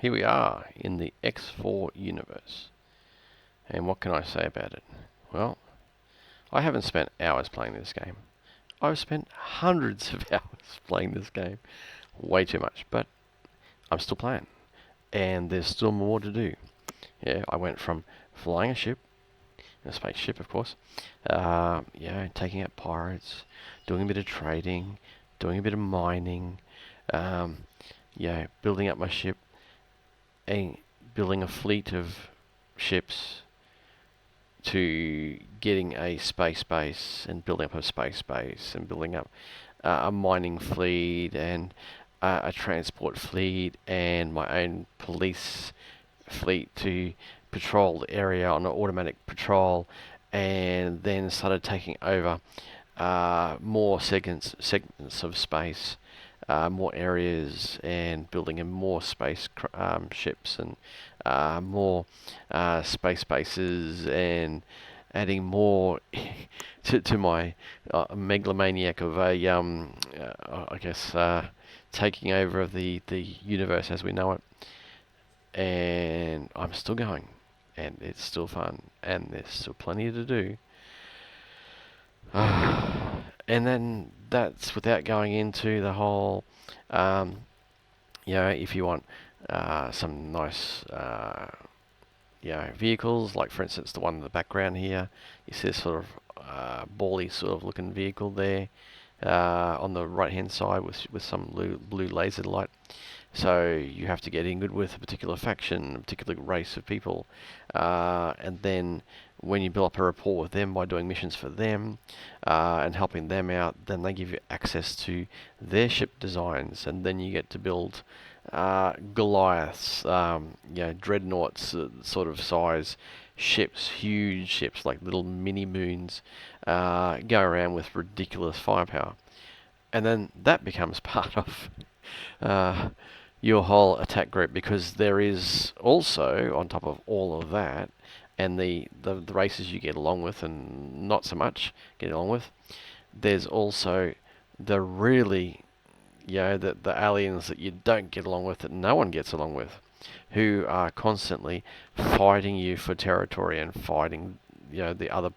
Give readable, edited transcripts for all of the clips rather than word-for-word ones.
Here we are in the X4 universe. And what can I say about it? Well, I haven't spent hours playing this game. I've spent hundreds of hours playing this game. Way too much, but I'm still playing. And there's still more to do. Yeah, I went from flying a ship, a spaceship of course, taking out pirates, doing a bit of trading, doing a bit of mining, building up my ship, and building a fleet of ships, to getting a space base and building up a space base and building up a mining fleet and a transport fleet and my own police fleet to patrol the area on an automatic patrol, and then started taking over more segments of space, more areas, and building in more space ships and more space bases, and adding more to my megalomaniac of taking over of the universe as we know it. And I'm still going, and it's still fun, and there's still plenty to do. And then that's without going into the whole, if you want some nice, vehicles, like for instance the one in the background here, you see this sort of bally sort of looking vehicle there on the right hand side with some blue laser light. So you have to get in good with a particular faction, a particular race of people, and then when you build up a rapport with them by doing missions for them and helping them out, then they give you access to their ship designs, and then you get to build Goliaths, dreadnoughts, sort of size ships, huge ships like little mini moons, go around with ridiculous firepower, and then that becomes part of your whole attack group, because there is also, on top of all of that, and the races you get along with and not so much get along with, there's also the really, the aliens that you don't get along with, that no one gets along with, who are constantly fighting you for territory and fighting, the other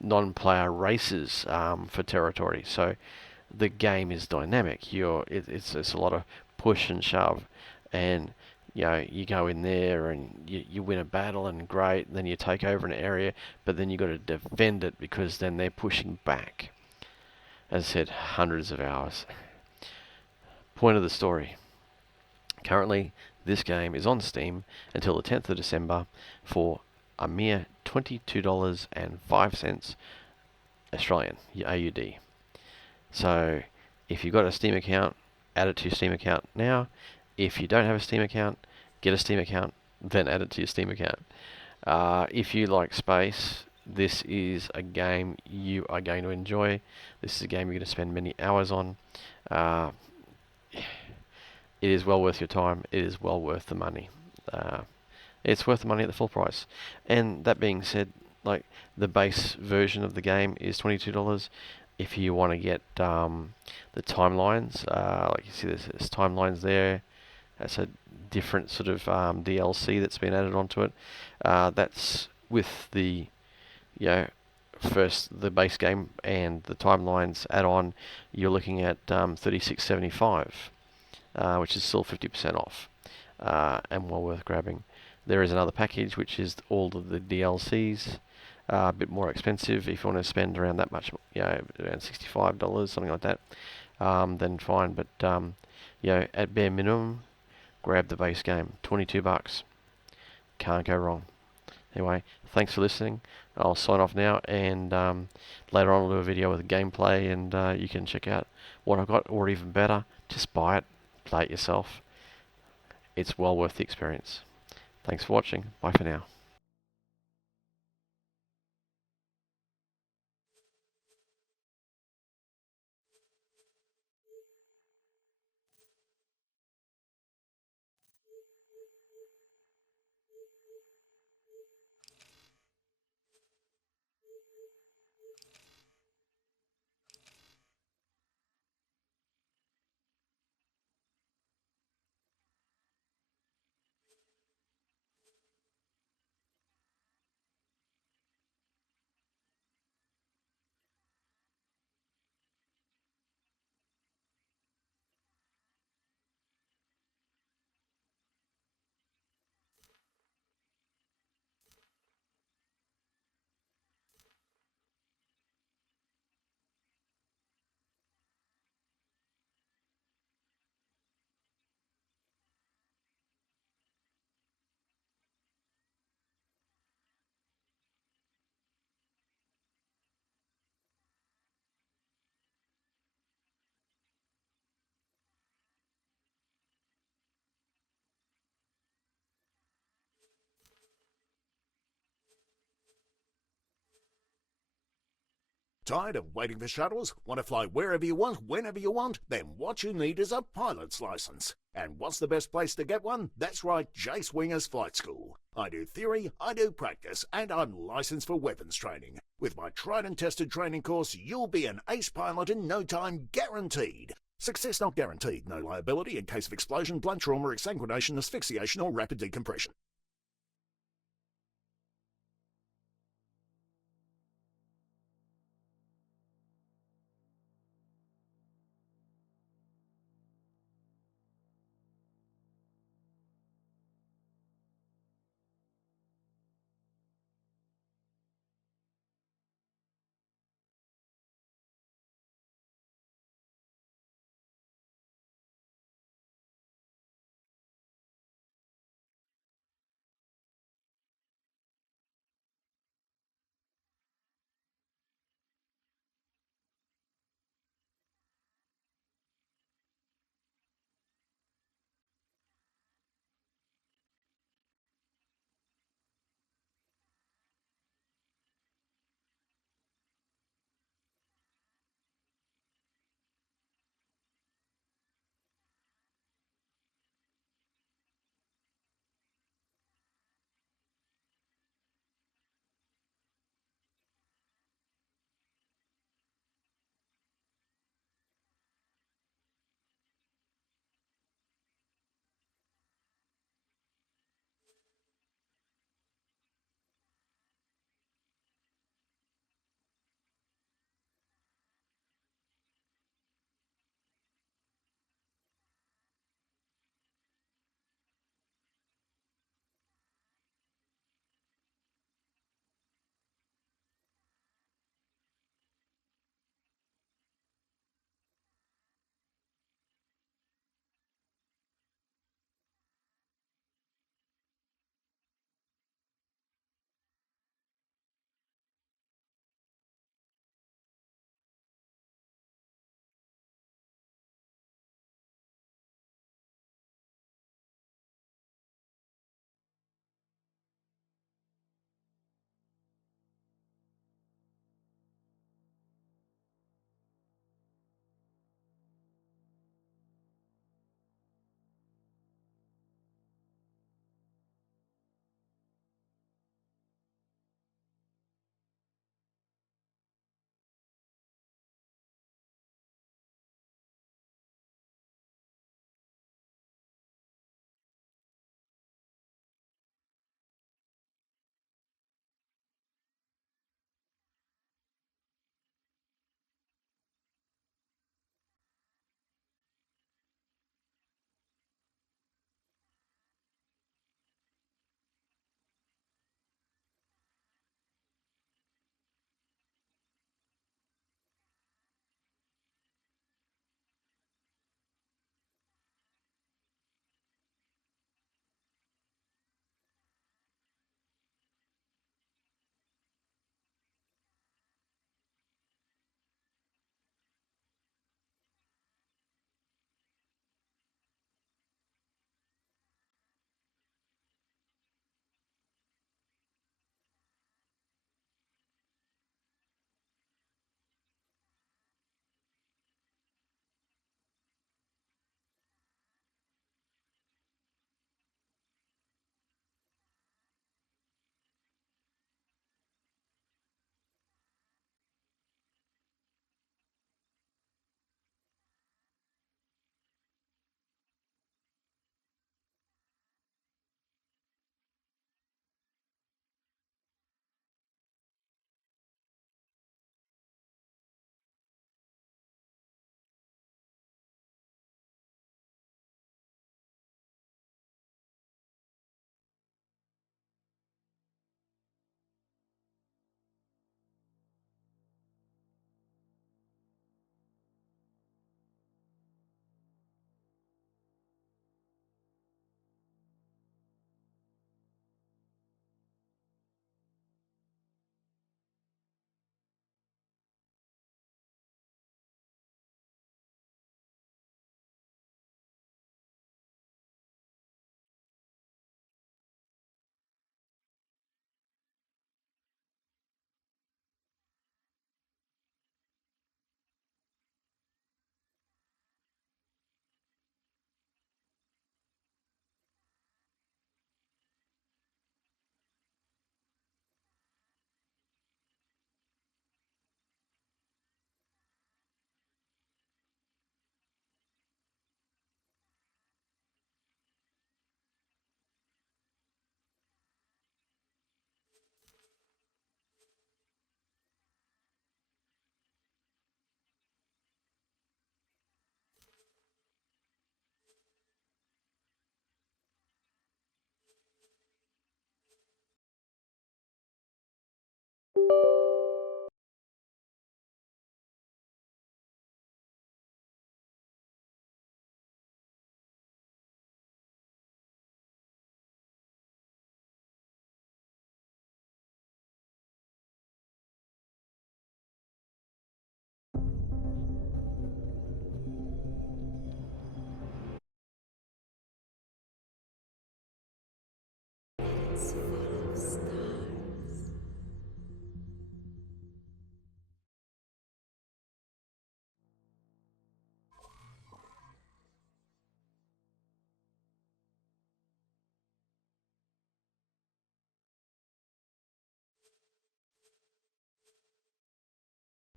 non-player races for territory. So the game is dynamic. It's a lot of push and shove, and you go in there and you win a battle and great, then you take over an area, but then you got to defend it because then they're pushing back. As I said, hundreds of hours. Point of the story. Currently, this game is on Steam until the 10th of December for a mere $22.05 Australian, AUD. So if you've got a Steam account, add it to your Steam account now. If you don't have a Steam account, get a Steam account, then add it to your Steam account. If you like space, this is a game you are going to enjoy. This is a game you're going to spend many hours on. It is well worth your time. It is well worth the money. It's worth the money at the full price. And that being said, like, the base version of the game is $22. If you want to get the timelines, like you see there's timelines there. That's a different sort of DLC that's been added onto it. That's with the first the base game and the timelines add-on. You're looking at $36.75, which is still 50% off, and well worth grabbing. There is another package which is all of the DLCs. A bit more expensive if you want to spend around that much, around $65, something like that, then fine. But at bare minimum, grab the base game, $22. Can't go wrong. Anyway, thanks for listening. I'll sign off now, and later on I'll do a video with gameplay, and you can check out what I've got, or even better, just buy it, play it yourself. It's well worth the experience. Thanks for watching. Bye for now. Tired of waiting for shuttles? Want to fly wherever you want, whenever you want? Then what you need is a pilot's license. And what's the best place to get one? That's right, Jace Winger's Flight School. I do theory, I do practice, and I'm licensed for weapons training. With my tried and tested training course, you'll be an ace pilot in no time, guaranteed. Success not guaranteed, no liability in case of explosion, blunt trauma, exsanguination, asphyxiation, or rapid decompression.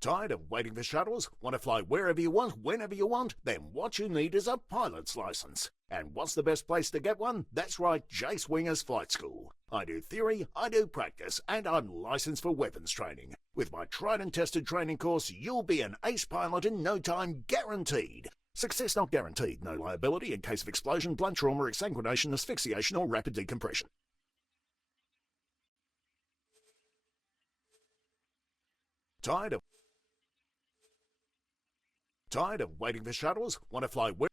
Tired of waiting for shuttles? Want to fly wherever you want, whenever you want? Then what you need is a pilot's license. And what's the best place to get one? That's right, Jace Wingers Flight School. I do theory, I do practice, and I'm licensed for weapons training. With my tried and tested training course, you'll be an ace pilot in no time, guaranteed. Success not guaranteed, no liability in case of explosion, blunt trauma, exsanguination, asphyxiation, or rapid decompression. Tired of waiting for shuttles? Want to fly where?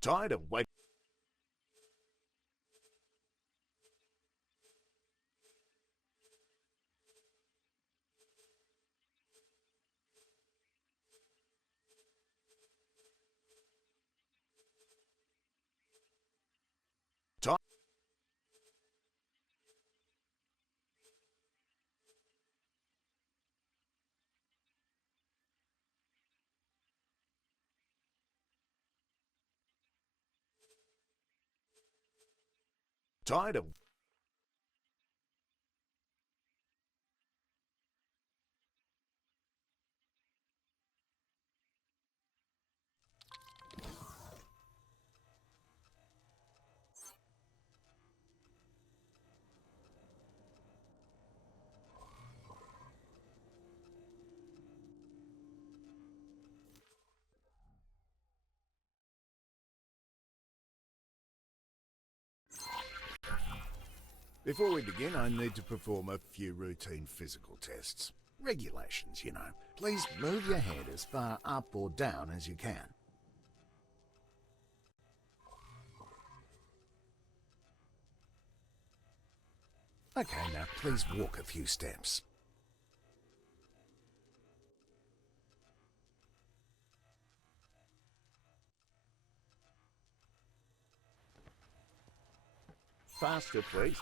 Tired of waiting. Tired of. Before we begin, I need to perform a few routine physical tests. Regulations, you know. Please move your head as far up or down as you can. Okay, now please walk a few steps. Faster, please.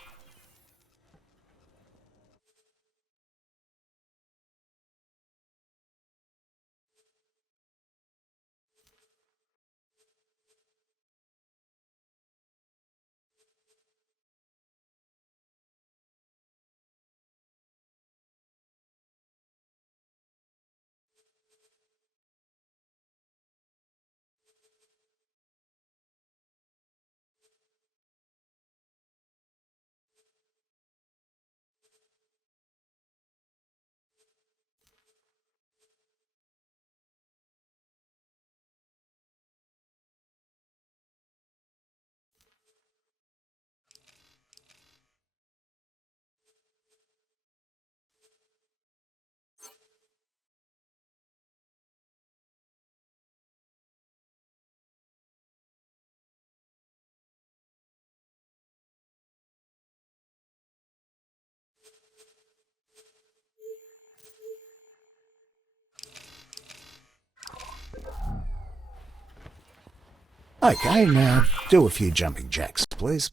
Okay, now do a few jumping jacks, please.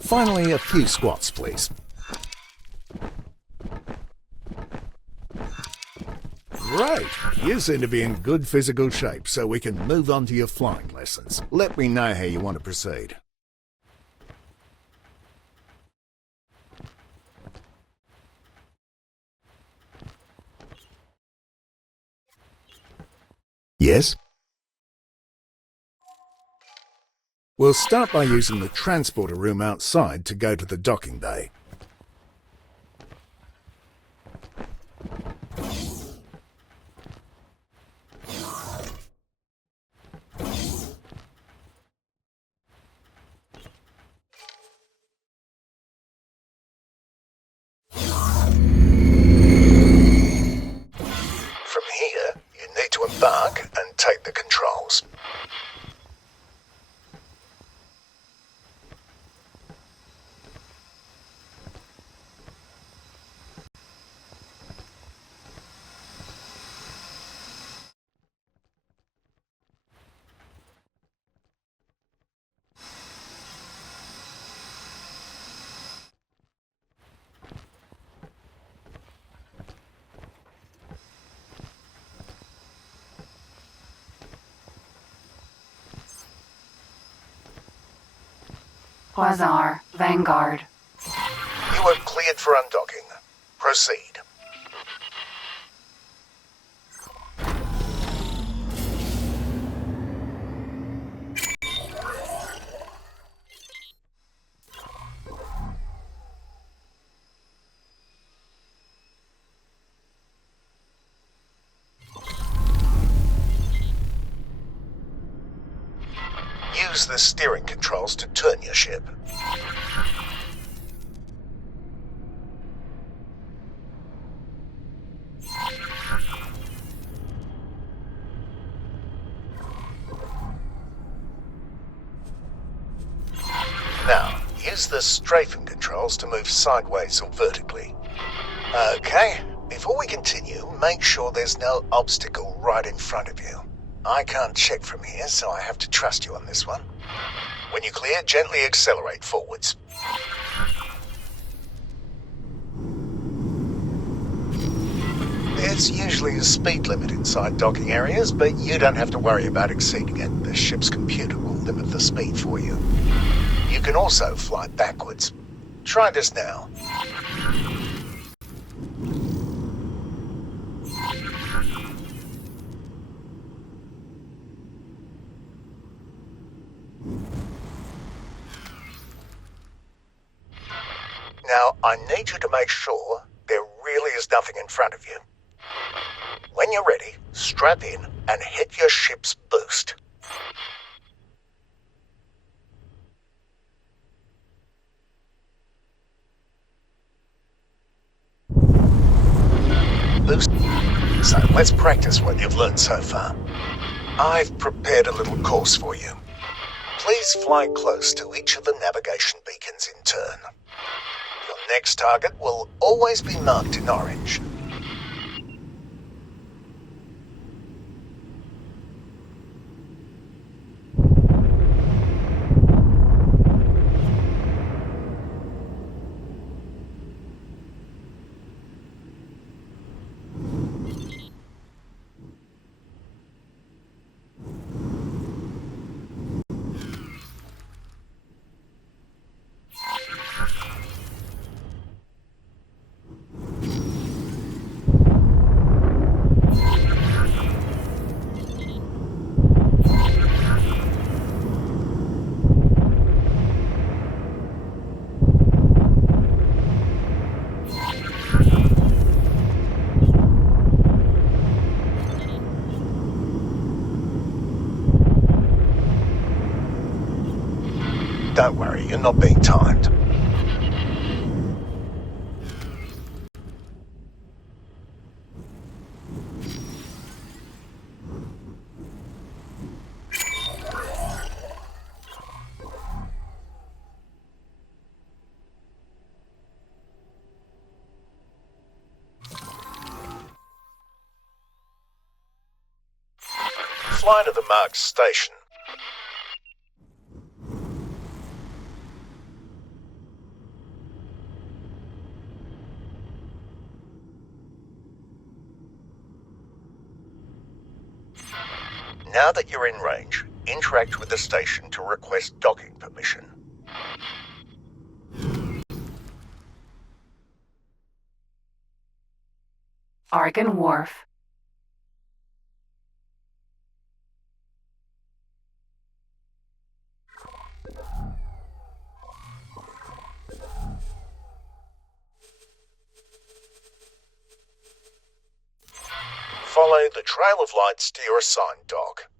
Finally, a few squats, please. Great! You seem to be in good physical shape, so we can move on to your flying lessons. Let me know how you want to proceed. Yes? We'll start by using the transporter room outside to go to the docking bay. From here, you need to embark and take the controls. Quasar, Vanguard. You are cleared for undocking. Proceed. Use the steering controls to turn your ship. Now, use the strafing controls to move sideways or vertically. Okay, before we continue, make sure there's no obstacle right in front of you. I can't check from here, so I have to trust you on this one. When you clear, gently accelerate forwards. There's usually a speed limit inside docking areas, but you don't have to worry about exceeding it. The ship's computer will limit the speed for you. You can also fly backwards. Try this now. Now, I need you to make sure there really is nothing in front of you. When you're ready, strap in and hit your ship's boost. Boost. So let's practice what you've learned so far. I've prepared a little course for you. Please fly close to each of the navigation beacons in turn. Your next target will always be marked in orange. Don't worry, you're not being timed. Fly to the marked station. Now that you're in range, interact with the station to request docking permission. Argon Wharf. Follow the trail of lights to your assigned dock.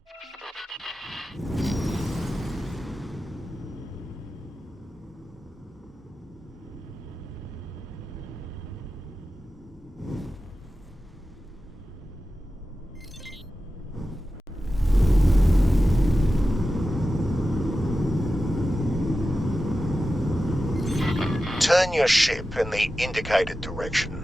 Turn your ship in the indicated direction.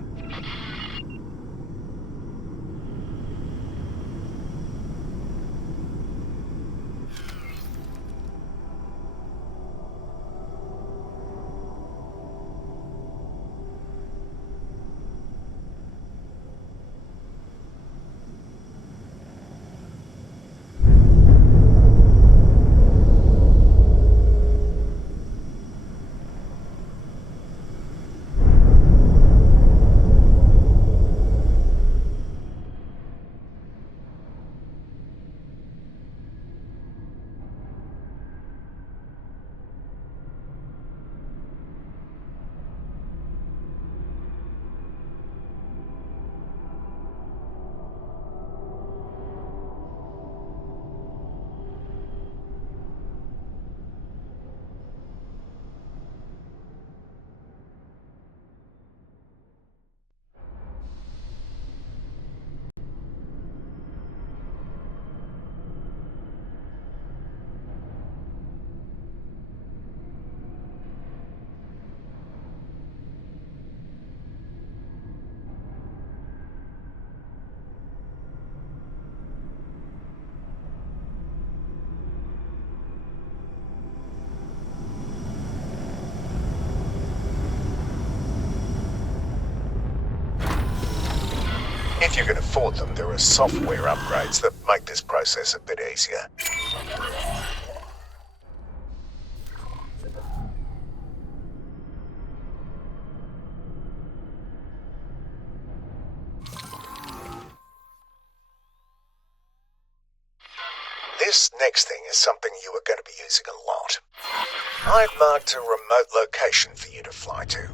If you can afford them, there are software upgrades that make this process a bit easier. This next thing is something you are going to be using a lot. I've marked a remote location for you to fly to.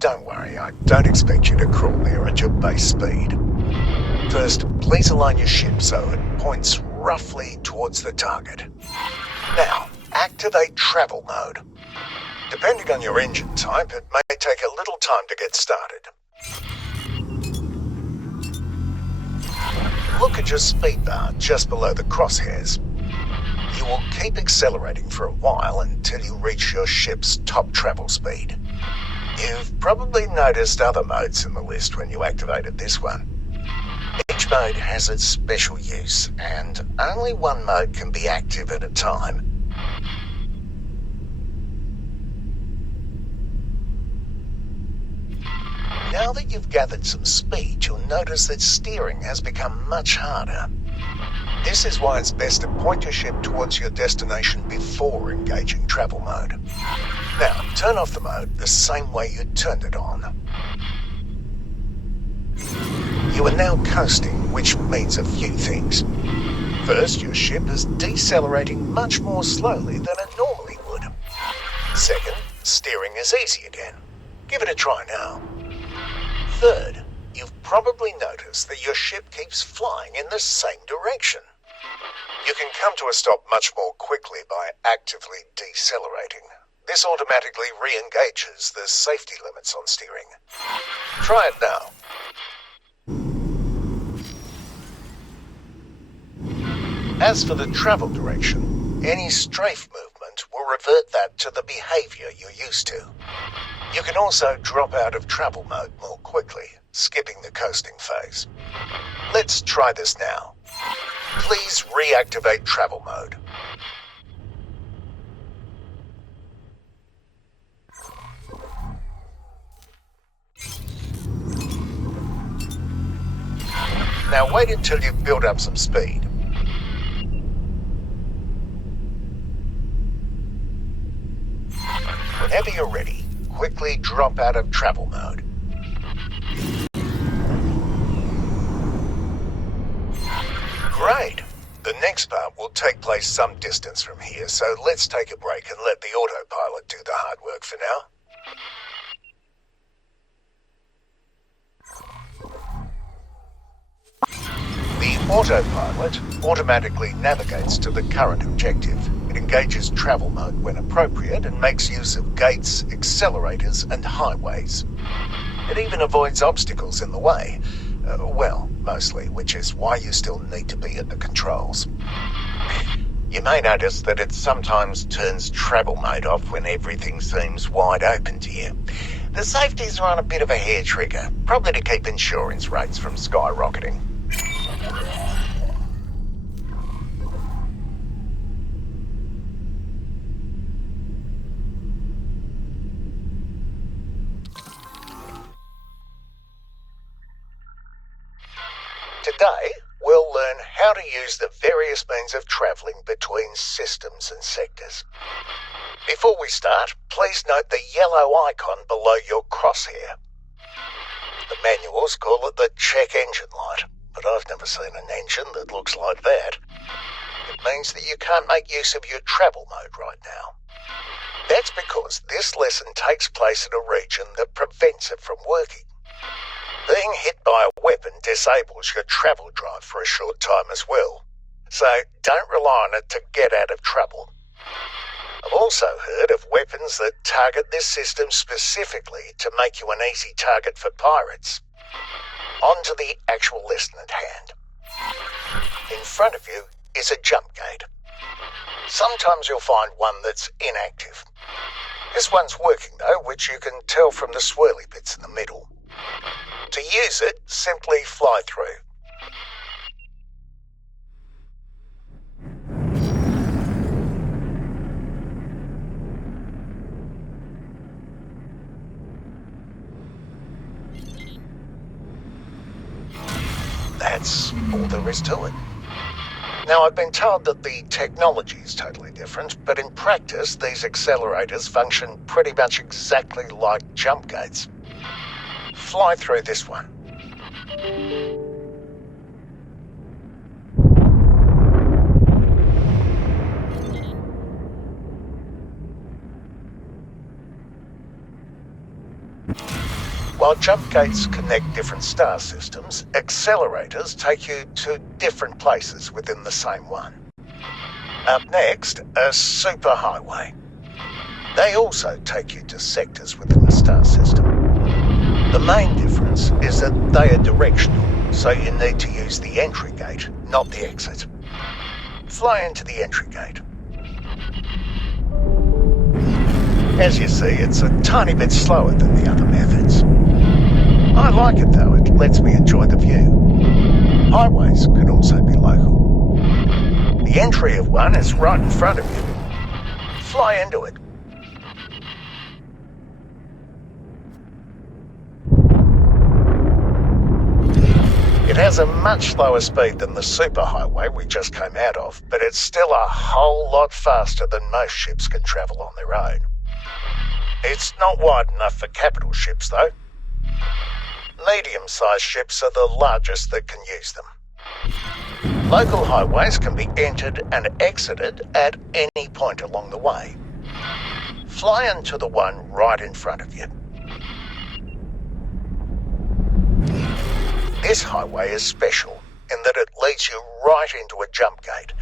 Don't worry, I don't expect you to crawl there at your base speed. First, please align your ship so it points roughly towards the target. Now, activate travel mode. Depending on your engine type, it may take a little time to get started. Look at your speed bar just below the crosshairs. You will keep accelerating for a while until you reach your ship's top travel speed. You've probably noticed other modes in the list when you activated this one. Each mode has its special use, and only one mode can be active at a time. Now that you've gathered some speed, you'll notice that steering has become much harder. This is why it's best to point your ship towards your destination before engaging travel mode. Now, turn off the mode the same way you turned it on. You are now coasting, which means a few things. First, your ship is decelerating much more slowly than it normally would. Second, steering is easy again. Give it a try now. Third, you've probably noticed that your ship keeps flying in the same direction. You can come to a stop much more quickly by actively decelerating. This automatically re-engages the safety limits on steering. Try it now. As for the travel direction, any strafe movement will revert that to the behavior you're used to. You can also drop out of travel mode more quickly, skipping the coasting phase. Let's try this now. Please reactivate travel mode. Now wait until you've built up some speed. Whenever you're ready, quickly drop out of travel mode. Great! The next part will take place some distance from here, so let's take a break and let the autopilot do the hard work for now. The autopilot automatically navigates to the current objective. It engages travel mode when appropriate and makes use of gates, accelerators, and highways. It even avoids obstacles in the way. Well, mostly, which is why you still need to be at the controls. You may notice that it sometimes turns travel mode off when everything seems wide open to you. The safeties are on a bit of a hair trigger, probably to keep insurance rates from skyrocketing. Today, we'll learn how to use the various means of travelling between systems and sectors. Before we start, please note the yellow icon below your crosshair. The manuals call it the check engine light, but I've never seen an engine that looks like that. It means that you can't make use of your travel mode right now. That's because this lesson takes place in a region that prevents it from working. Being hit by a weapon disables your travel drive for a short time as well, so don't rely on it to get out of trouble. I've also heard of weapons that target this system specifically to make you an easy target for pirates. On to the actual lesson at hand. In front of you is a jump gate. Sometimes you'll find one that's inactive. This one's working though, which you can tell from the swirly bits in the middle. To use it, simply fly through. That's all there is to it. Now, I've been told that the technology is totally different, but in practice, these accelerators function pretty much exactly like jump gates. Fly through this one. While jump gates connect different star systems, accelerators take you to different places within the same one. Up next, a superhighway. They also take you to sectors within the star system. The main difference is that they are directional, so you need to use the entry gate, not the exit. Fly into the entry gate. As you see, it's a tiny bit slower than the other methods. I like it though, it lets me enjoy the view. Highways can also be local. The entry of one is right in front of you. Fly into it. It has a much slower speed than the superhighway we just came out of, but it's still a whole lot faster than most ships can travel on their own. It's not wide enough for capital ships though. Medium-sized ships are the largest that can use them. Local highways can be entered and exited at any point along the way. Fly into the one right in front of you. This highway is special in that it leads you right into a jump gate.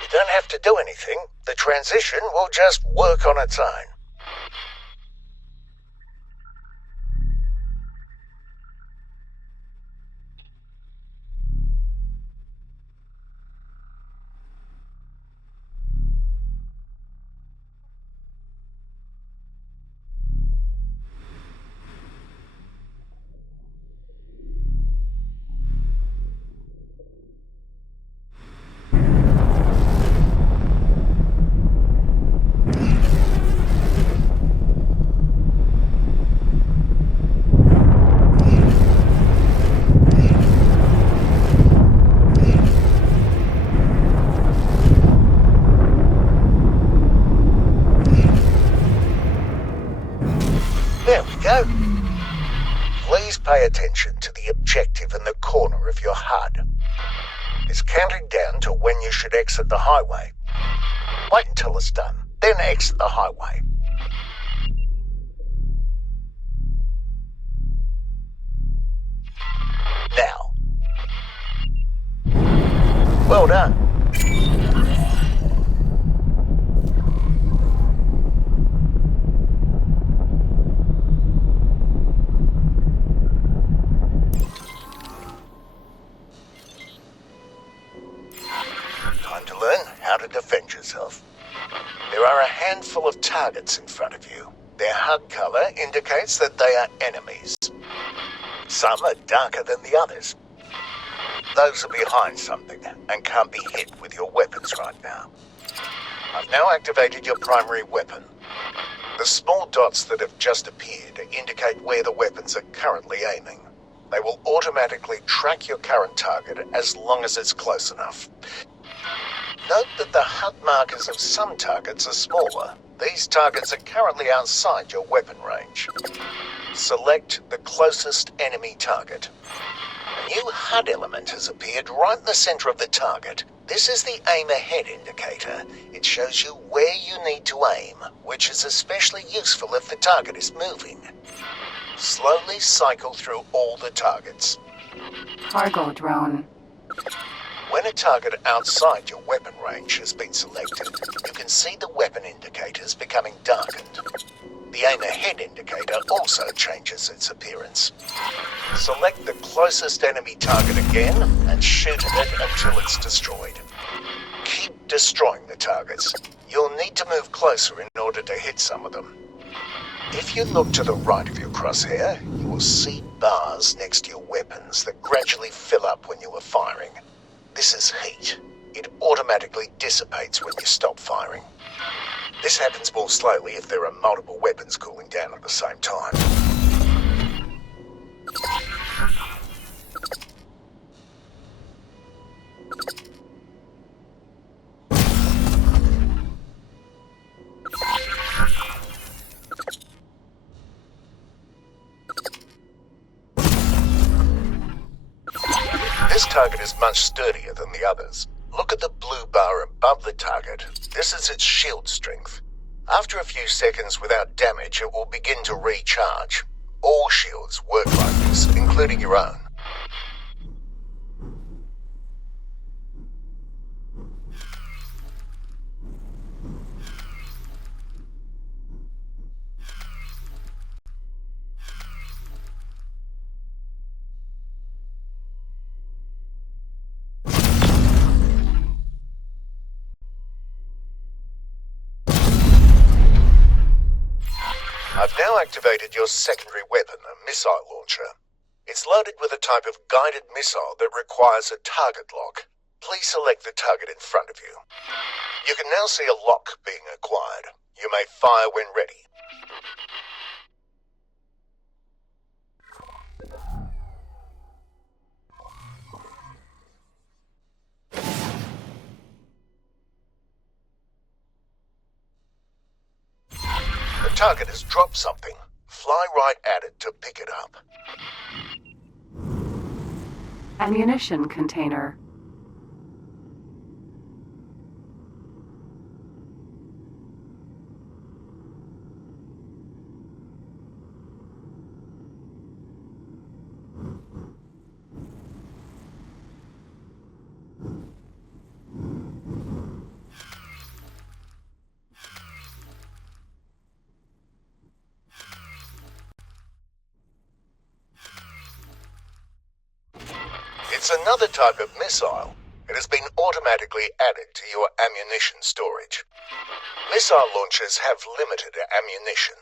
You don't have to do anything, the transition will just work on its own. There we go. Please pay attention to the objective in the corner of your HUD. It's counting down to when you should exit the highway. Wait until it's done, then exit the highway. Now. Well done. Time to learn how to defend yourself. There are a handful of targets in front of you. Their HUD colour indicates that they are enemies. Some are darker than the others. Those are behind something and can't be hit with your weapons right now. I've now activated your primary weapon. The small dots that have just appeared indicate where the weapons are currently aiming. They will automatically track your current target as long as it's close enough. Note that the HUD markers of some targets are smaller. These targets are currently outside your weapon range. Select the closest enemy target. A new HUD element has appeared right in the center of the target. This is the aim ahead indicator. It shows you where you need to aim, which is especially useful if the target is moving. Slowly cycle through all the targets. Cargo drone. When a target outside your weapon range has been selected, you can see the weapon indicators becoming darkened. The aim ahead indicator also changes its appearance. Select the closest enemy target again and shoot at it until it's destroyed. Keep destroying the targets. You'll need to move closer in order to hit some of them. If you look to the right of your crosshair, you will see bars next to your weapons that gradually fill up when you are firing. This is heat. It automatically dissipates when you stop firing. This happens more slowly if there are multiple weapons cooling down at the same time. This target is much sturdier than the others. Look at the blue bar above the target. This is its shield strength. After a few seconds without damage, it will begin to recharge. All shields work like this, including your own. I've now activated your secondary weapon, a missile launcher. It's loaded with a type of guided missile that requires a target lock. Please select the target in front of you. You can now see a lock being acquired. You may fire when ready. The target has dropped something. Fly right at it to pick it up. Ammunition container. It's another type of missile. It has been automatically added to your ammunition storage. Missile launchers have limited ammunition.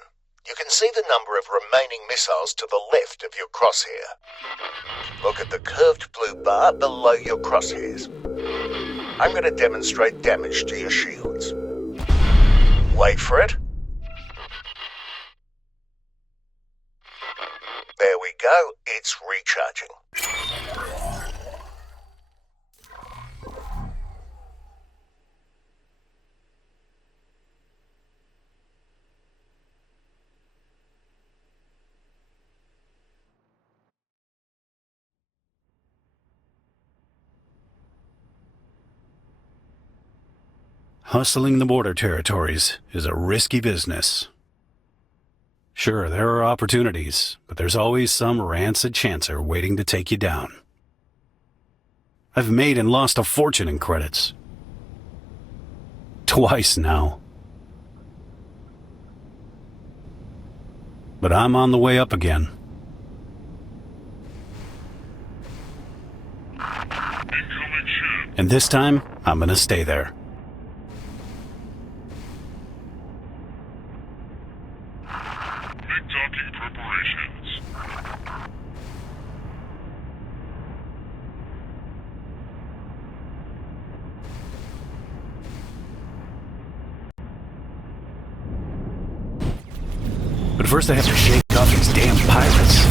You can see the number of remaining missiles to the left of your crosshair. Look at the curved blue bar below your crosshairs. I'm going to demonstrate damage to your shields. Wait for it. There we go. It's recharging. Hustling the border territories is a risky business. Sure, there are opportunities, but there's always some rancid chancer waiting to take you down. I've made and lost a fortune in credits. Twice now. But I'm on the way up again. And this time, I'm gonna stay there. Docking preparations. But first I have to shake off these damn pirates.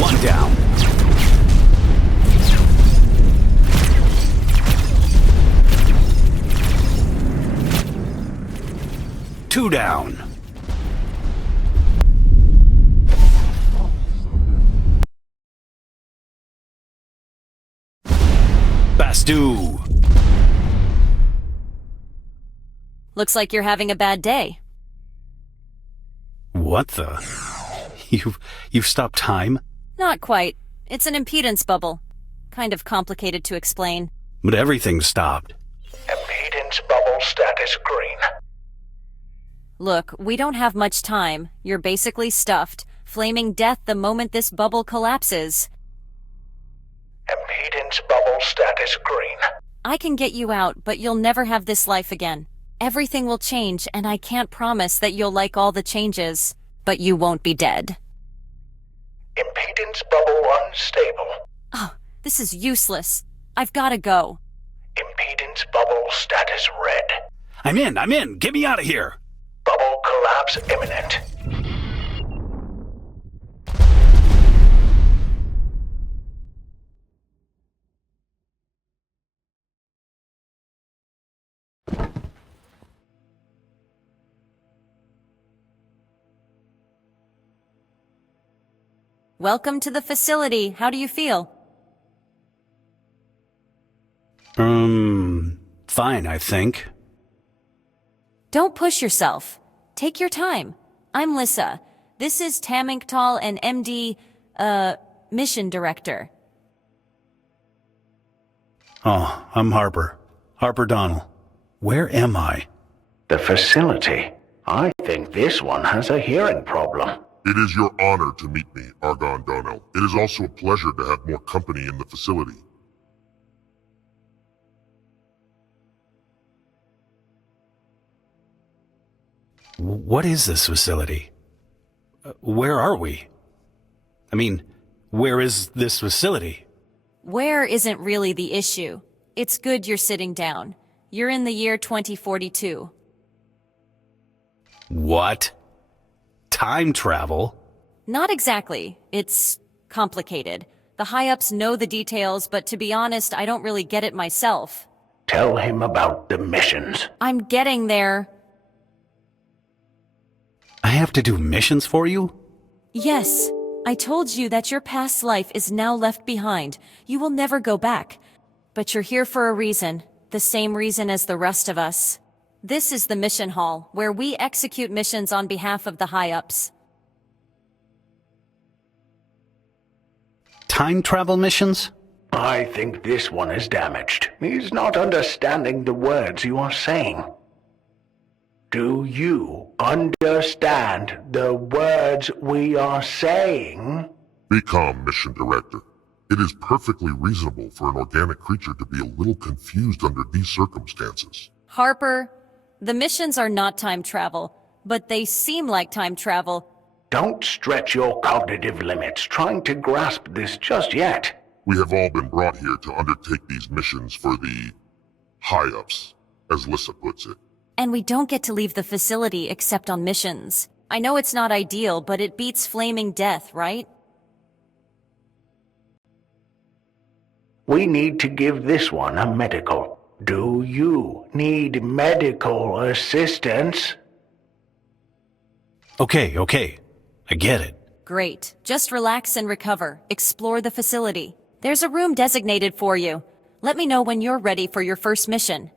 One down. Two down. Bastu. Looks like you're having a bad day. What the? You've stopped time? Not quite. It's an impedance bubble. Kind of complicated to explain. But everything stopped. Impedance bubble status green. Look, we don't have much time. You're basically stuffed, flaming death the moment this bubble collapses. Impedance bubble status green. I can get you out, but you'll never have this life again. Everything will change, and I can't promise that you'll like all the changes. But you won't be dead. Impedance bubble unstable. Oh, this is useless. I've gotta go. Impedance bubble status red. I'm in. Get me out of here. Bubble collapse imminent. Welcome to the facility. How do you feel? Fine, I think. Don't push yourself. Take your time. I'm Lissa. This is Taminktal and MD, Mission Director. Oh, I'm Harper. Harper Donnell. Where am I? The facility. I think this one has a hearing problem. It is your honor to meet me, Argon Donnell. It is also a pleasure to have more company in the facility. What is this facility? Where are we? I mean, where is this facility? Where isn't really the issue. It's good you're sitting down. You're in the year 2042. What? Time travel? Not exactly. It's complicated. The high-ups know the details, but to be honest, I don't really get it myself. Tell him about the missions. I'm getting there. I have to do missions for you? Yes, I told you that your past life is now left behind. You will never go back. But you're here for a reason, the same reason as the rest of us. This is the mission hall, where we execute missions on behalf of the high-ups. Time travel missions? I think this one is damaged. He's not understanding the words you are saying. Do you understand the words we are saying? Be calm, Mission Director. It is perfectly reasonable for an organic creature to be a little confused under these circumstances. Harper, the missions are not time travel, but they seem like time travel. Don't stretch your cognitive limits trying to grasp this just yet. We have all been brought here to undertake these missions for the high-ups, as Lissa puts it. And we don't get to leave the facility except on missions. I know it's not ideal, but it beats flaming death, right? We need to give this one a medical. Do you need medical assistance? Okay. I get it. Great. Just relax and recover. Explore the facility. There's a room designated for you. Let me know when you're ready for your first mission.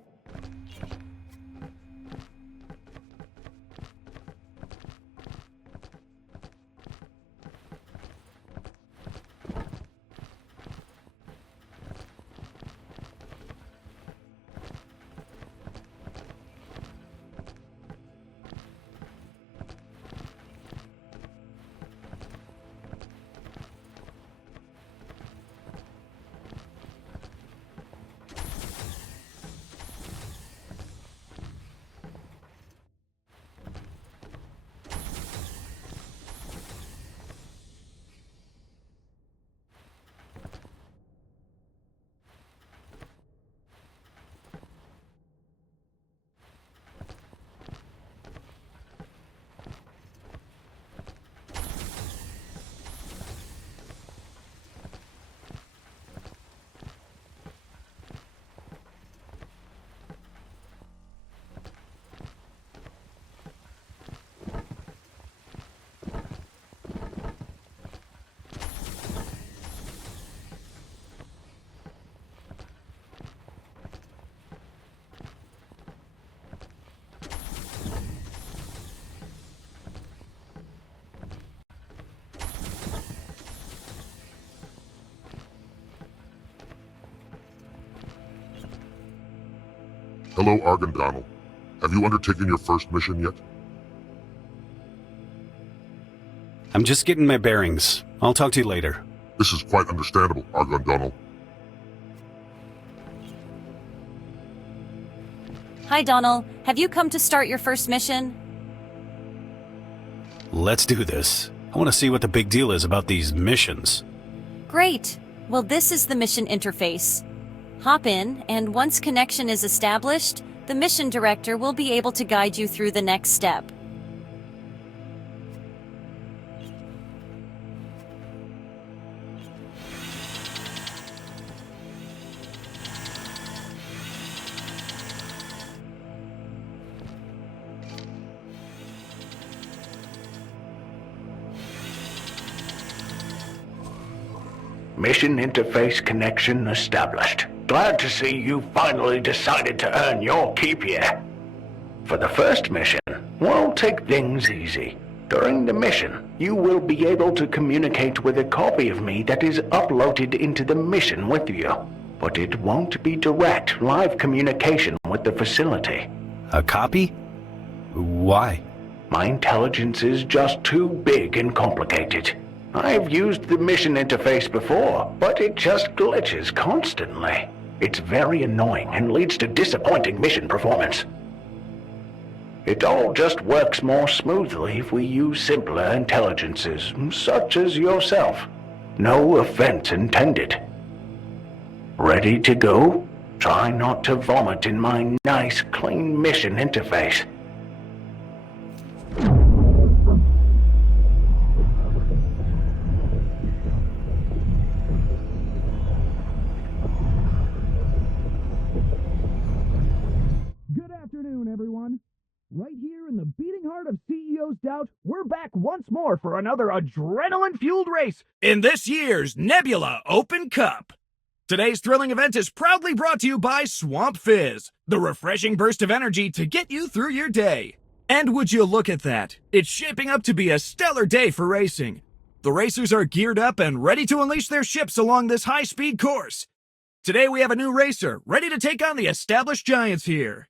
Hello, Argon Donnell. Have you undertaken your first mission yet? I'm just getting my bearings. I'll talk to you later. This is quite understandable, Argon Donnell. Hi, Donald. Have you come to start your first mission? Let's do this. I want to see what the big deal is about these missions. Great. Well, this is the mission interface. Hop in, and once connection is established, the mission director will be able to guide you through the next step. mission interface connection established. Glad to see you finally decided to earn your keep here. For the first mission, we'll take things easy. During the mission, you will be able to communicate with a copy of me that is uploaded into the mission with you. But it won't be direct, live communication with the facility. A copy? Why? My intelligence is just too big and complicated. I've used the mission interface before, but it just glitches constantly. It's very annoying and leads to disappointing mission performance. It all just works more smoothly if we use simpler intelligences, such as yourself. No offense intended. Ready to go? Try not to vomit in my nice, clean mission interface. Good afternoon, everyone. Right here in the beating heart of CEO's Doubt, we're back once more for another adrenaline-fueled race in this year's Nebula Open Cup. Today's thrilling event is proudly brought to you by Swamp Fizz, the refreshing burst of energy to get you through your day. And would you look at that? It's shaping up to be a stellar day for racing. The racers are geared up and ready to unleash their ships along this high-speed course. Today we have a new racer ready to take on the established giants here.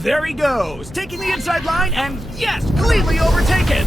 There he goes, taking the inside line, and yes, cleanly overtaken.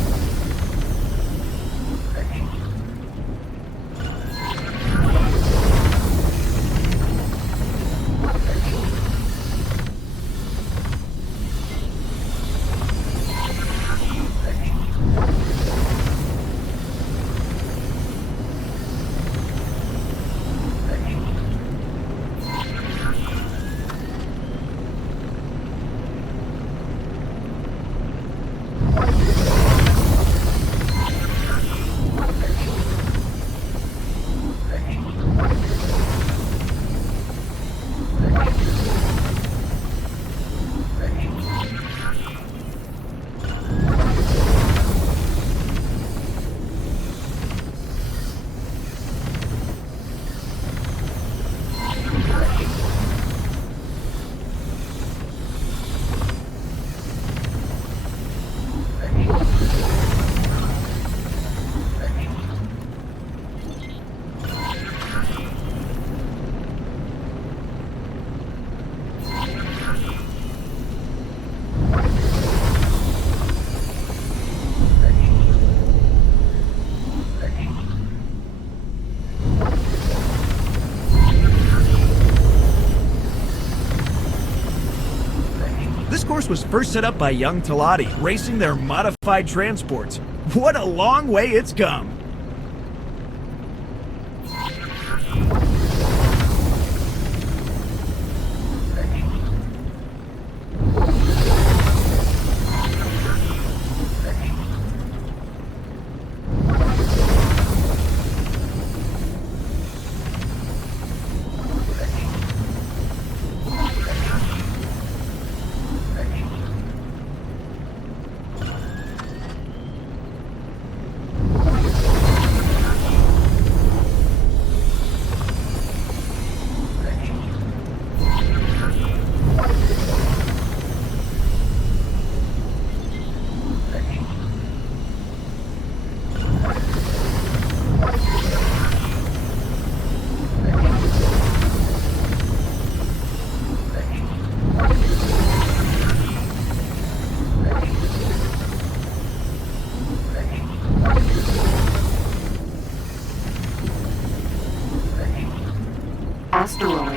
This course was first set up by young Talati, racing their modified transports. What a long way it's come!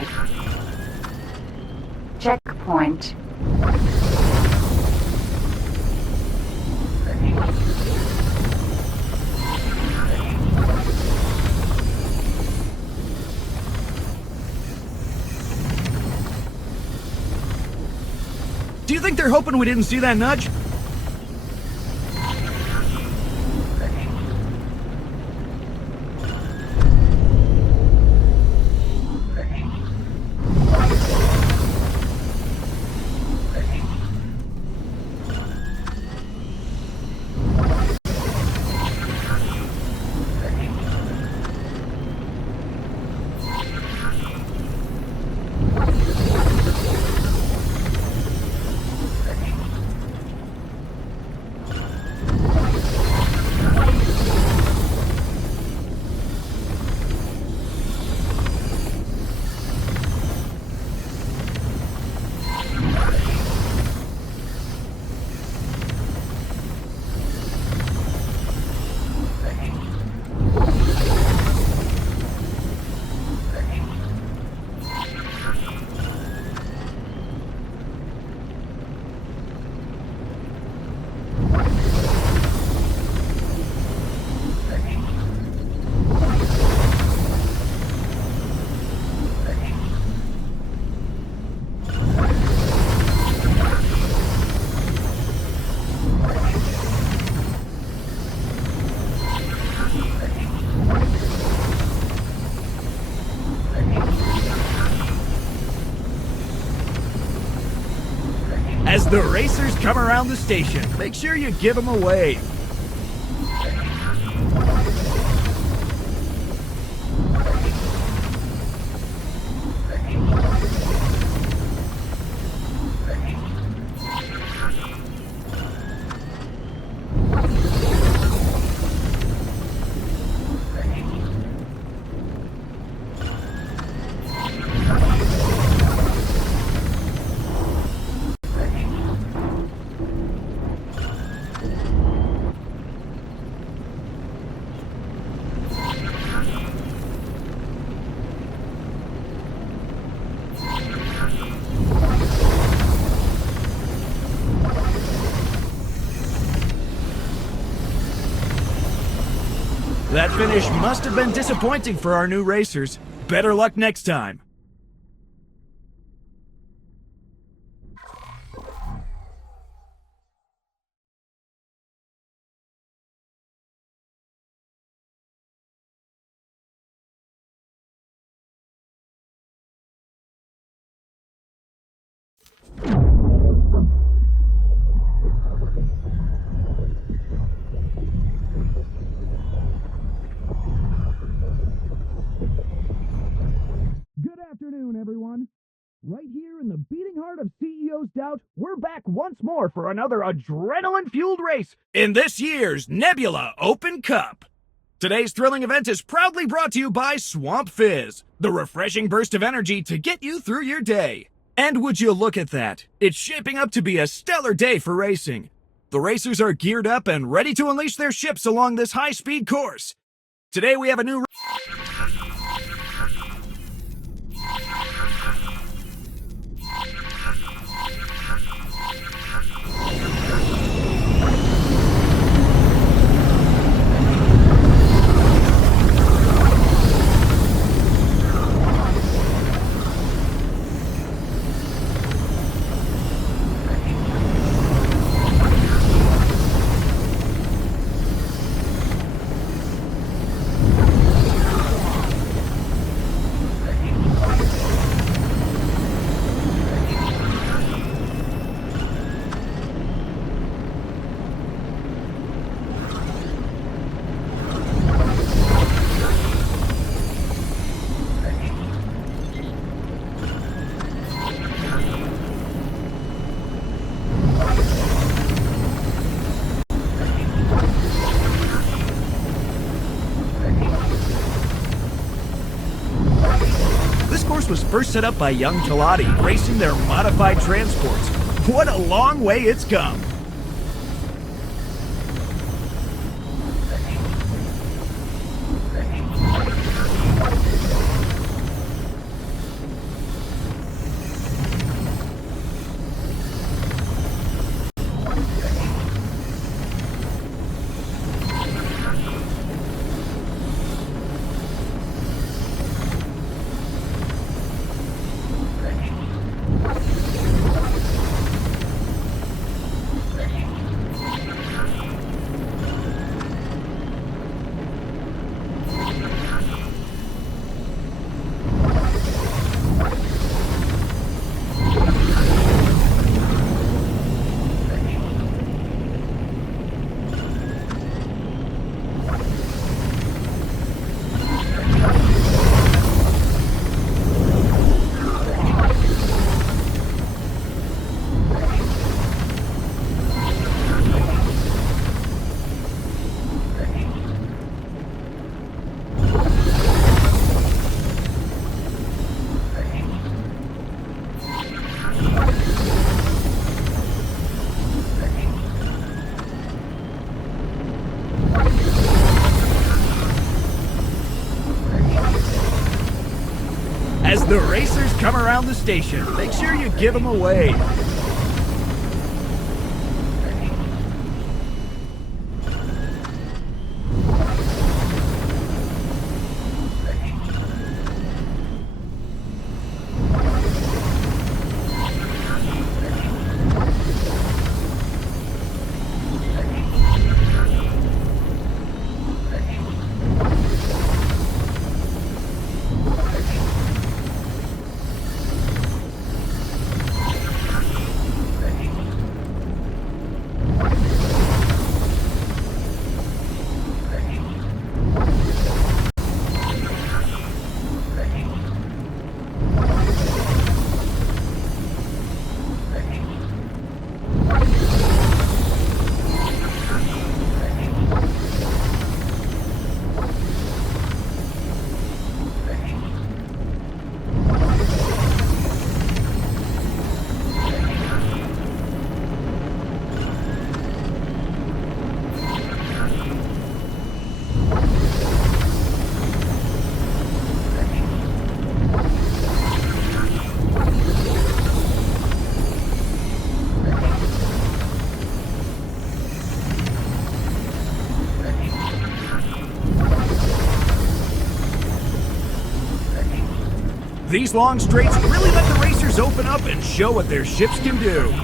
deployed. Checkpoint. Do you think they're hoping we didn't see that nudge? As the racers come around the station, make sure you give them a wave. That finish must have been disappointing for our new racers. Better luck next time. Good afternoon, everyone. Right here in the beating heart of CEO's Doubt, we're back once more for another adrenaline-fueled race in this year's Nebula Open Cup. Today's thrilling event is proudly brought to you by Swamp Fizz, the refreshing burst of energy to get you through your day. And would you look at that? It's shaping up to be a stellar day for racing. The racers are geared up and ready to unleash their ships along this high-speed course. Today we have a new... Was first set up by young Talati, racing their modified transports. What a long way it's come! As the racers come around the station, make sure you give them a wave. These long straights really let the racers open up and show what their ships can do.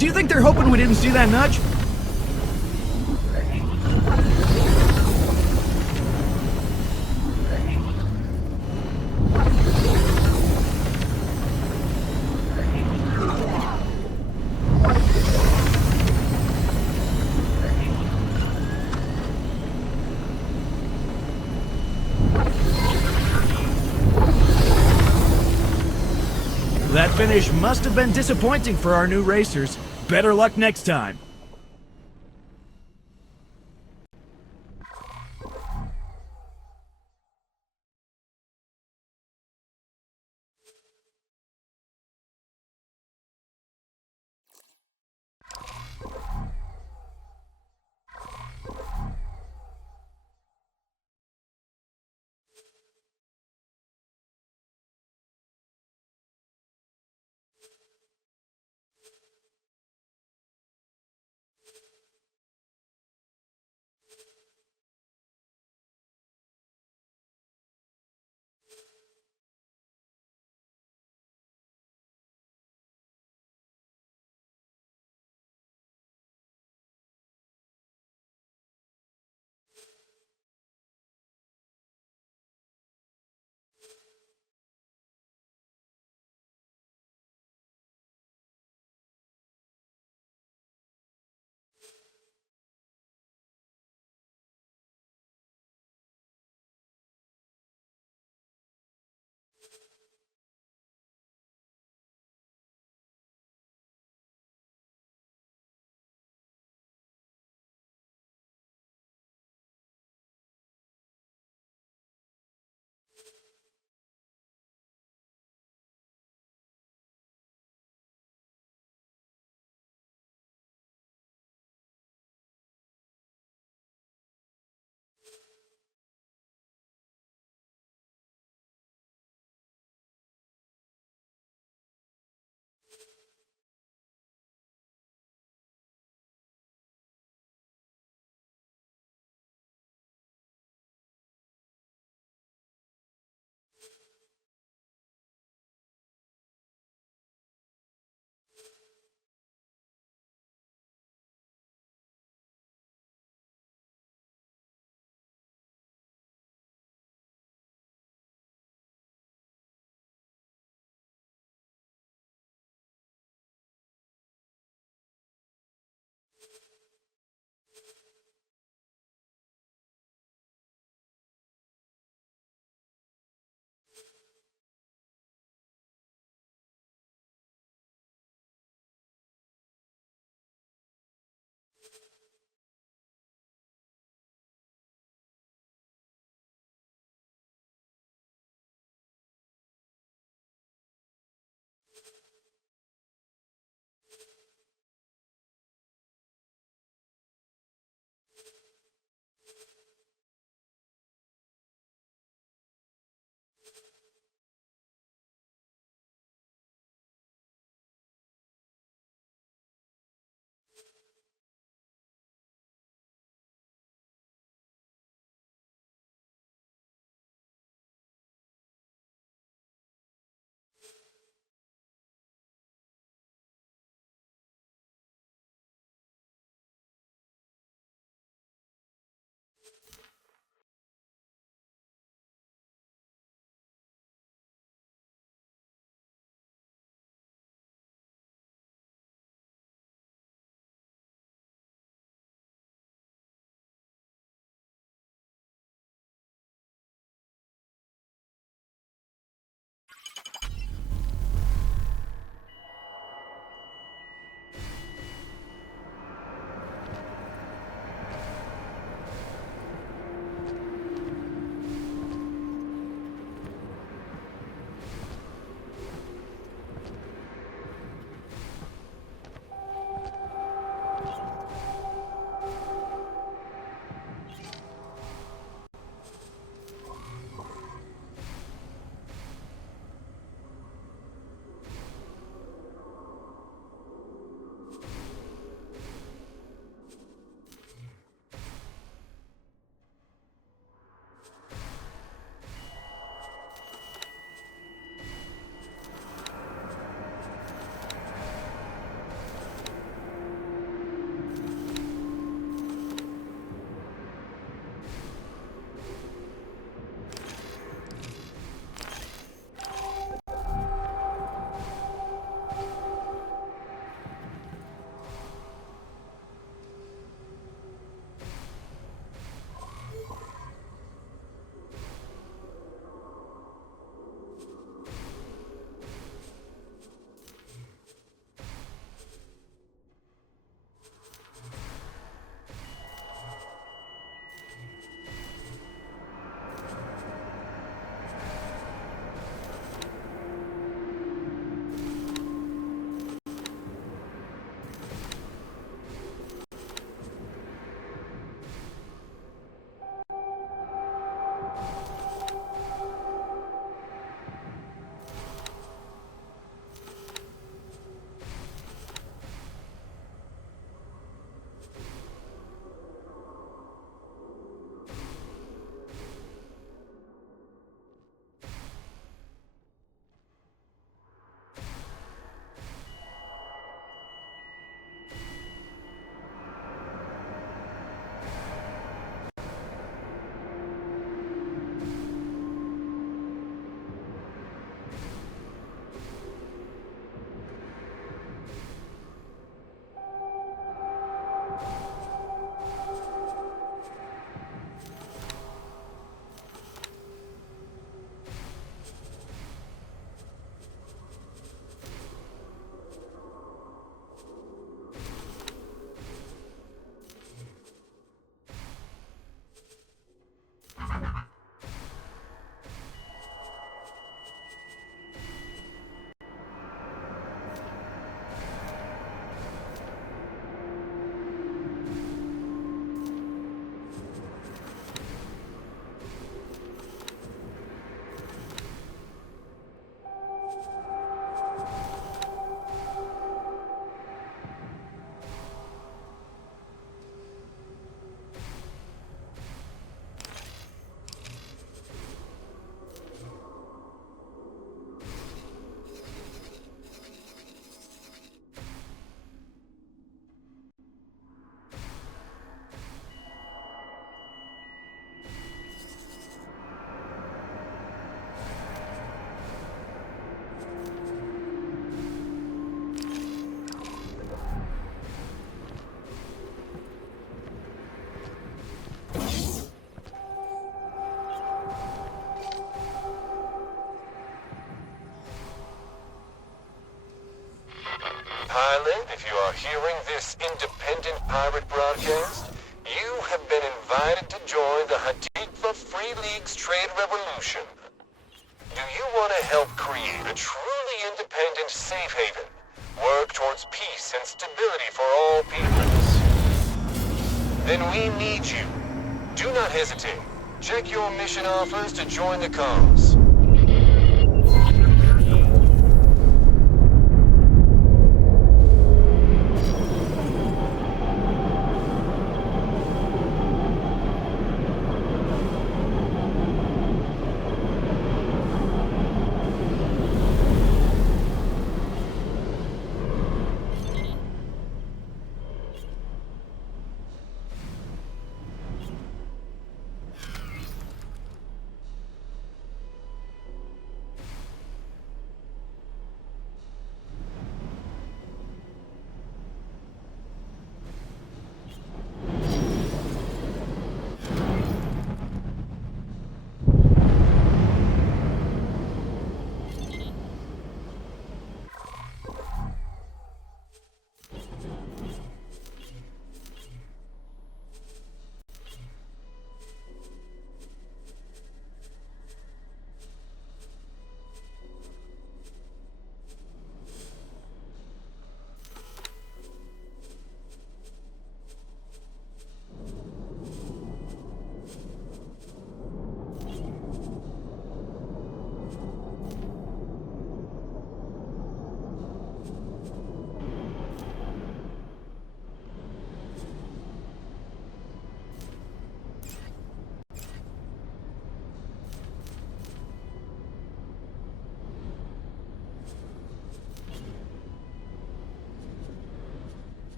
Do you think they're hoping we didn't see that nudge? That finish must have been disappointing for our new racers. Better luck next time. this independent pirate broadcast, you have been invited to join the Hatikva Free League's trade revolution. Do you want to help create a truly independent safe haven? Work towards peace and stability for all peoples? Then we need you. Do not hesitate. Check your mission offers to join the cause.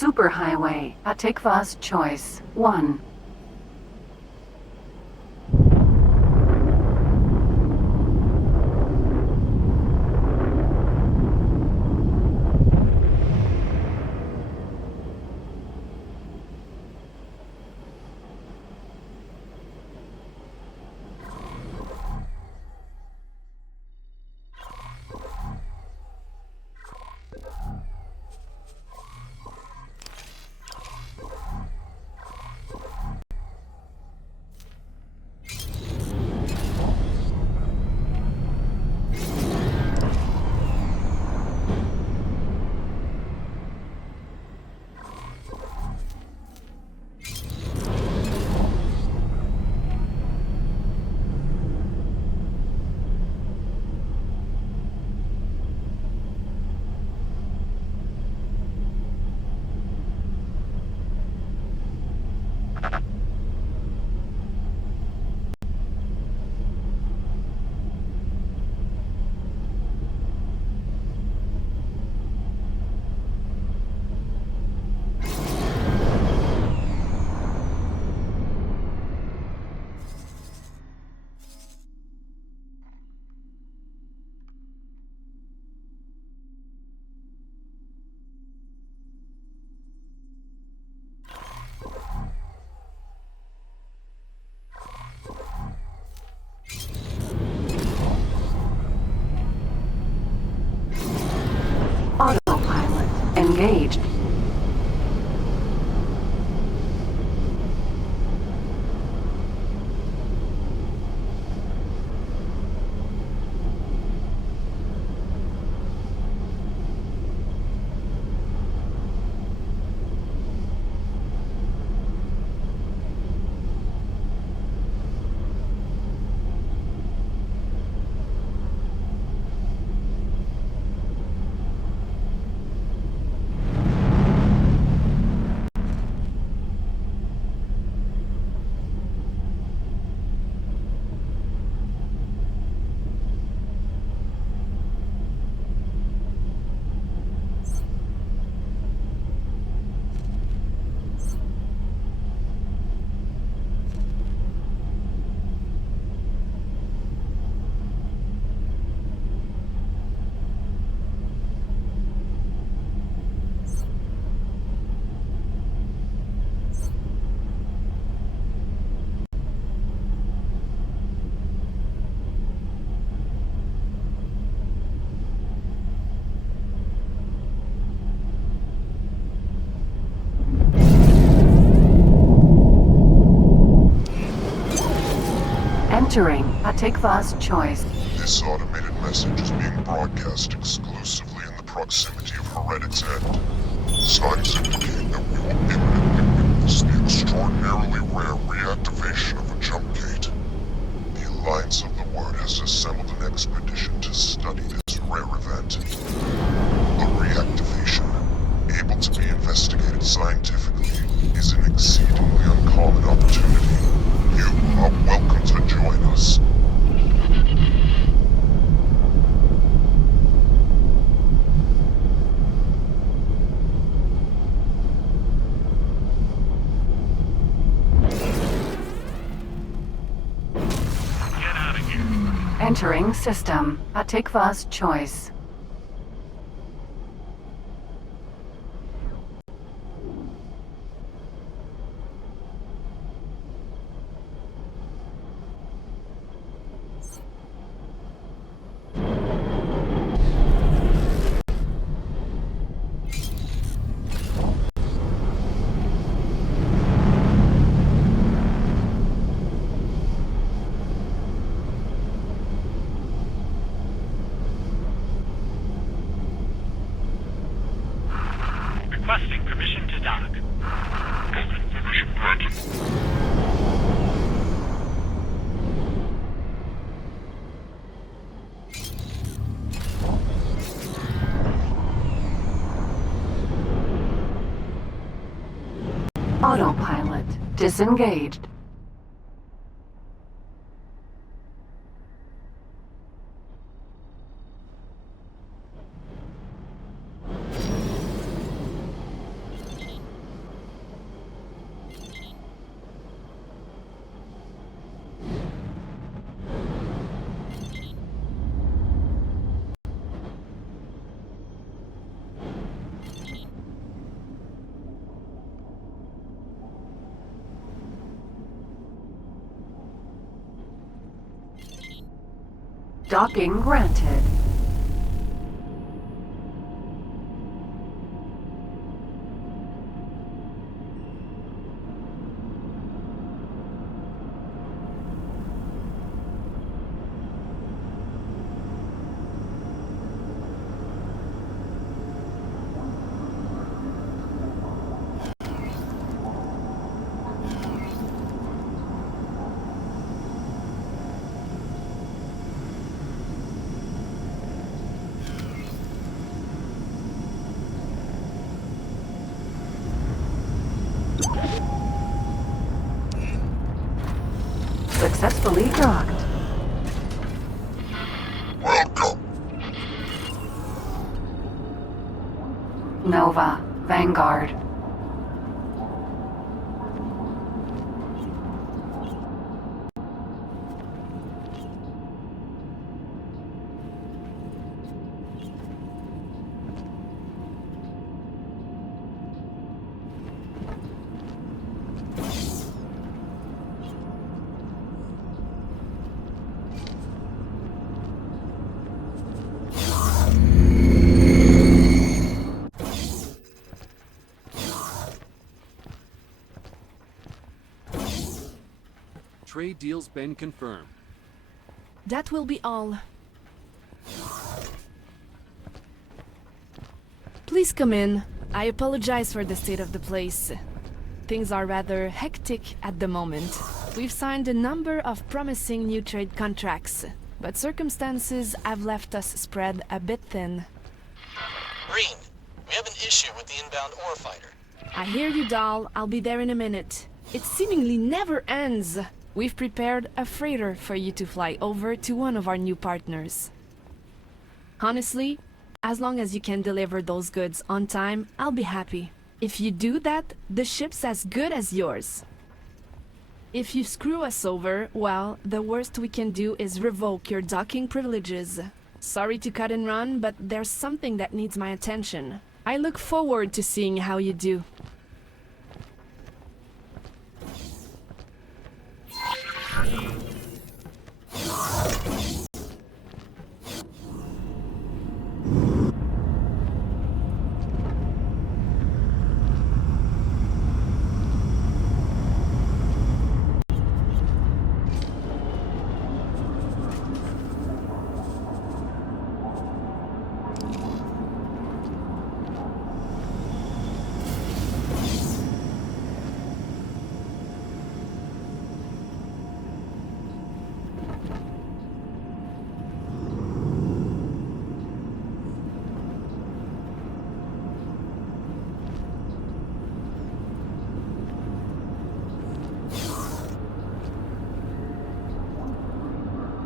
Superhighway, Hatikva's Choice 1. disengaged. Entering a Tikva's choice. This automated message is being broadcast exclusively in the proximity of Heretic's End. Signs indicate that we will imminently witness the extraordinarily rare reactivation of a jump gate. The Alliance of the Word has assembled an expedition to study this rare event. A reactivation, able to be investigated scientifically, is an exceedingly uncommon opportunity. You are welcome to join us. Get out of here. Entering system. A Tikva's choice. Requesting permission to dock. Permission granted. Autopilot disengaged. Docking granted. Successfully docked. Welcome. Nova, Vanguard. trade deal's been confirmed. That will be all. Please come in. I apologize for the state of the place. Things are rather hectic at the moment. We've signed a number of promising new trade contracts, but circumstances have left us spread a bit thin. Green, we have an issue with the inbound ore fighter. I hear you, doll. I'll be there in a minute. It seemingly never ends. We've prepared a freighter for you to fly over to one of our new partners. Honestly, as long as you can deliver those goods on time, I'll be happy. If you do that, the ship's as good as yours. If you screw us over, well, the worst we can do is revoke your docking privileges. Sorry to cut and run, but there's something that needs my attention. I look forward to seeing how you do.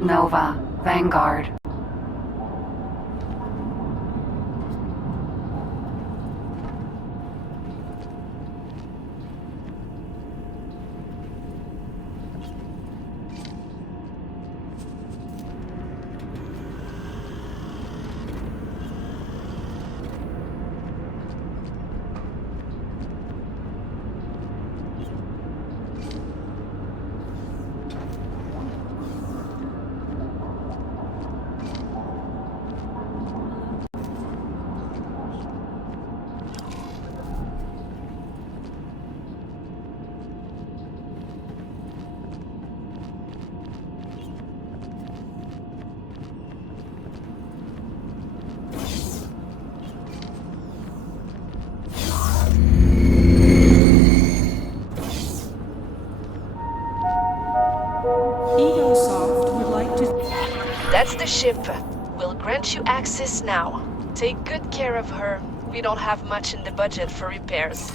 Nova, Vanguard. Egosoft would like to... That's the ship. We'll grant you access now. Take good care of her. We don't have much in the budget for repairs.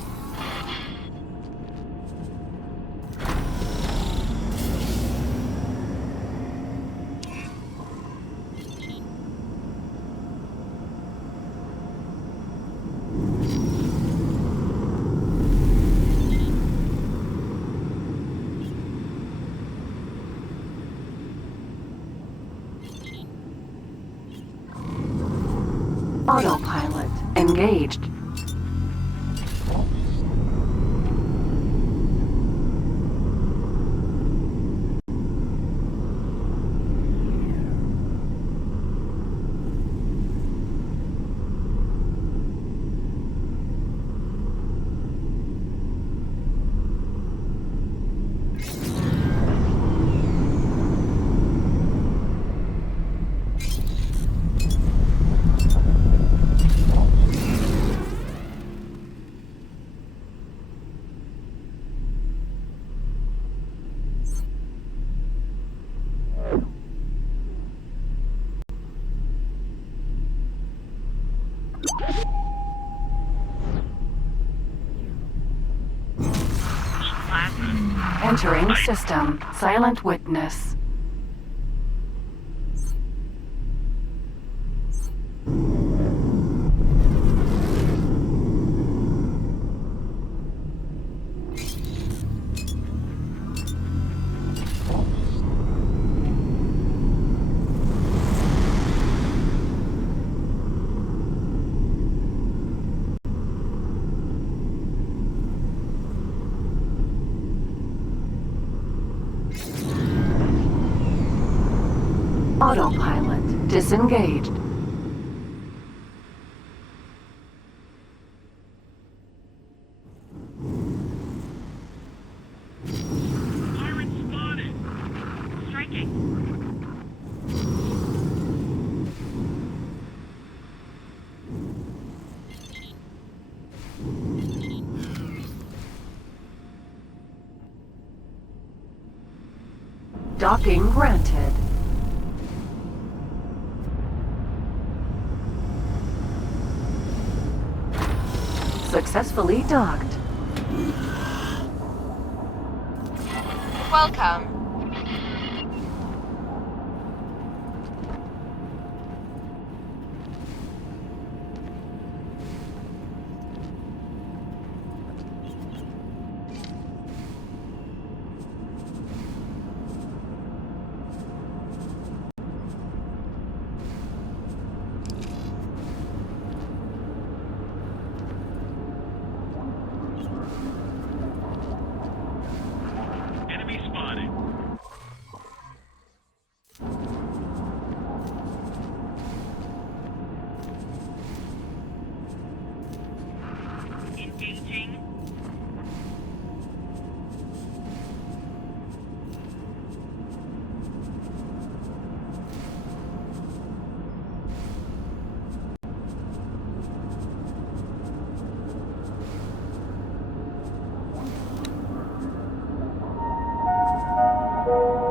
Autopilot engaged. Entering system. Silent witness. Autopilot disengaged. Docking granted. Successfully docked. Welcome. Enemy spotted. Engaging.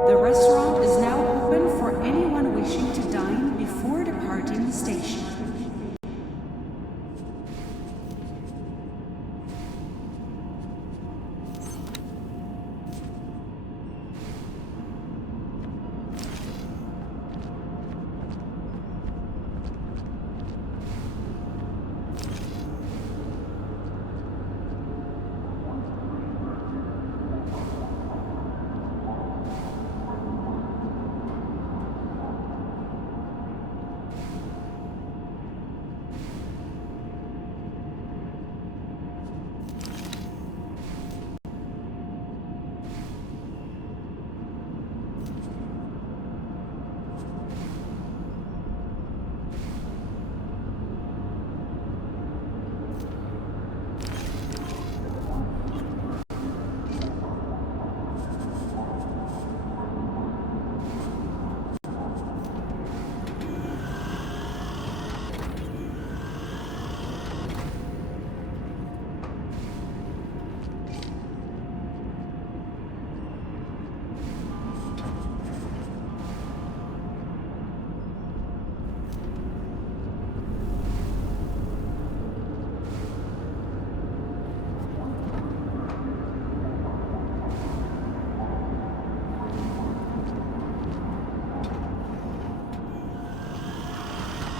The restaurant is now open for anyone wishing to dine before departing the station.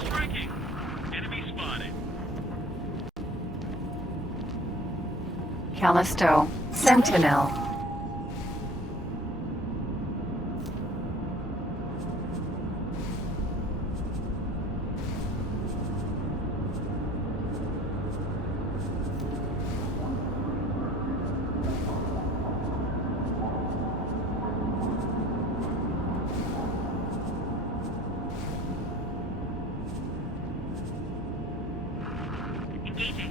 Striking. Enemy spotted. Callisto. Sentinel. Engaging.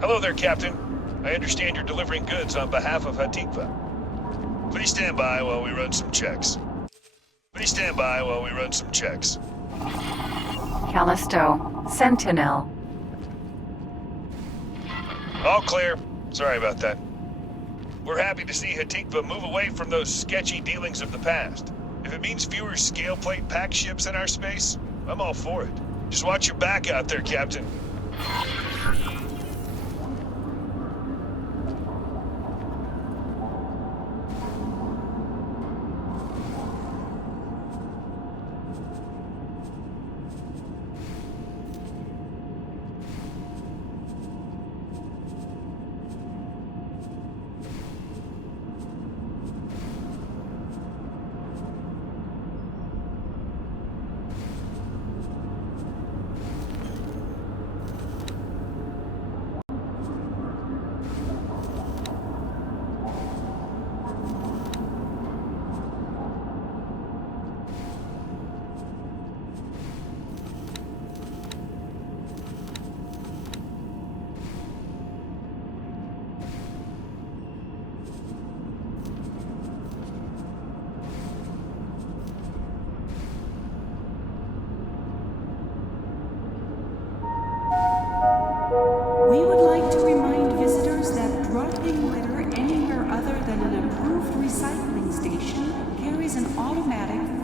Hello there, Captain. I understand you're delivering goods on behalf of Hatikva. Please stand by while we run some checks. Please stand by while we run some checks. Callisto. Sentinel. All clear. Sorry about that. We're happy to see Hatikva move away from those sketchy dealings of the past. If it means fewer scale plate pack ships in our space, I'm all for it. Just watch your back out there, Captain.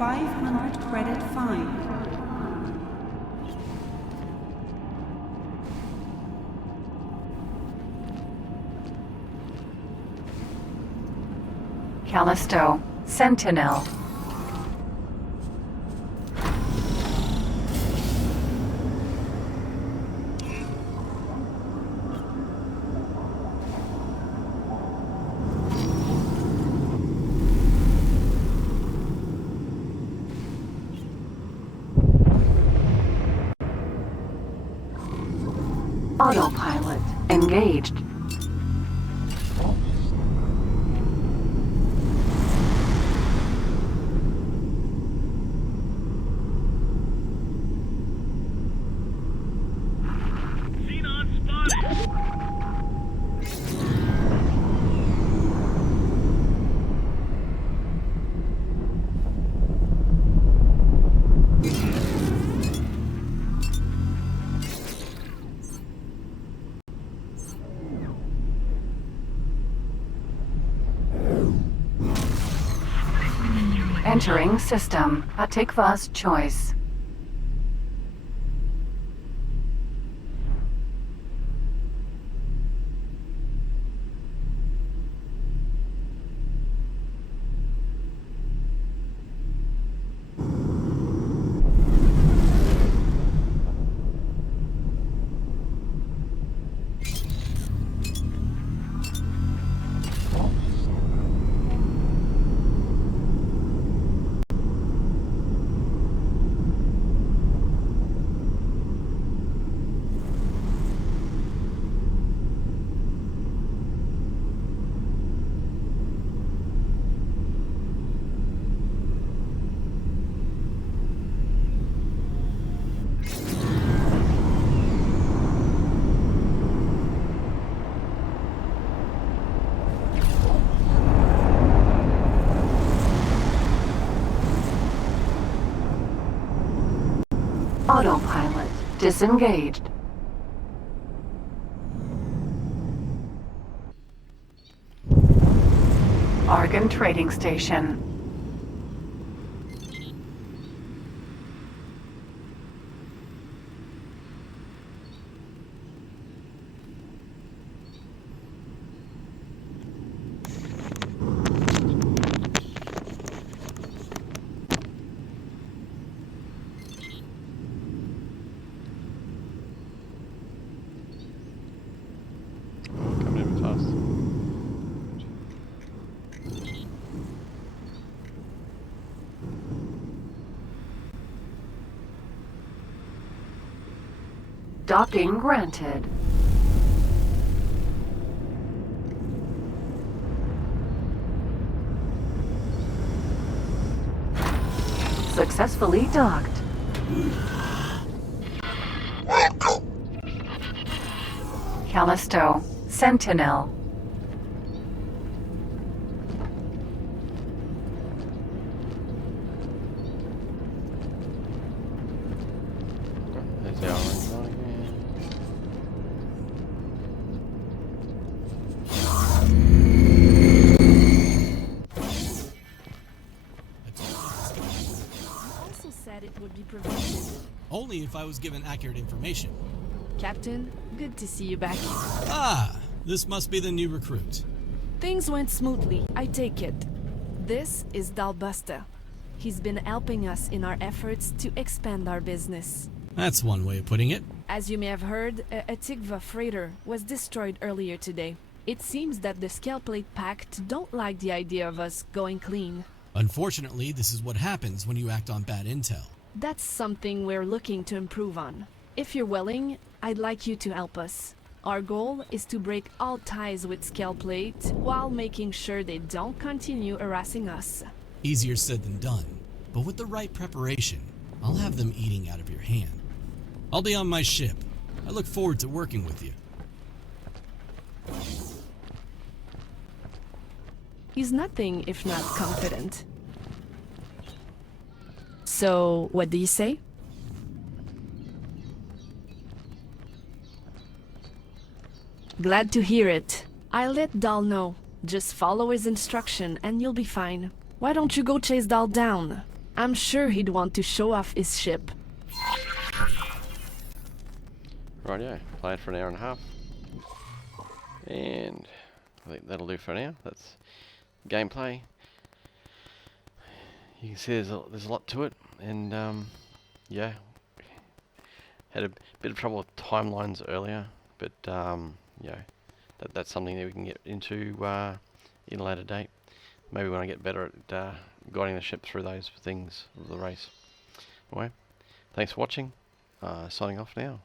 500 credit fine. Callisto, Sentinel. Autopilot engaged. Entering system. Atikva's choice. Autopilot disengaged. Argon Trading Station. Coming in fast. Docking granted. Successfully docked. Welcome. Callisto, Sentinel. There's the orange one again. Also said it would be prevented. Only if I was given accurate information. Captain, good to see you back. Ah, this must be the new recruit. Things went smoothly, I take it. This is Dalbusta. He's been helping us in our efforts to expand our business. That's one way of putting it. As you may have heard, a Tikva freighter was destroyed earlier today. It seems that the Scaleplate Pact don't like the idea of us going clean. Unfortunately, this is what happens when you act on bad intel. That's something we're looking to improve on. If you're willing, I'd like you to help us. Our goal is to break all ties with Scaleplate while making sure they don't continue harassing us. Easier said than done, but with the right preparation, I'll have them eating out of your hand. I'll be on my ship. I look forward to working with you. He's nothing if not confident. So, what do you say? Glad to hear it. I'll let Dal know. Just follow his instruction and you'll be fine. Why don't you go chase Dal down? I'm sure he'd want to show off his ship. Rightio, played for an hour and a half. And I think that'll do for now. That's gameplay. You can see there's a lot to it, and yeah, had a bit of trouble with timelines earlier, but yeah, that's something that we can get into in a later date. Maybe when I get better at guiding the ship through those things of the race. Anyway, thanks for watching. Signing off now.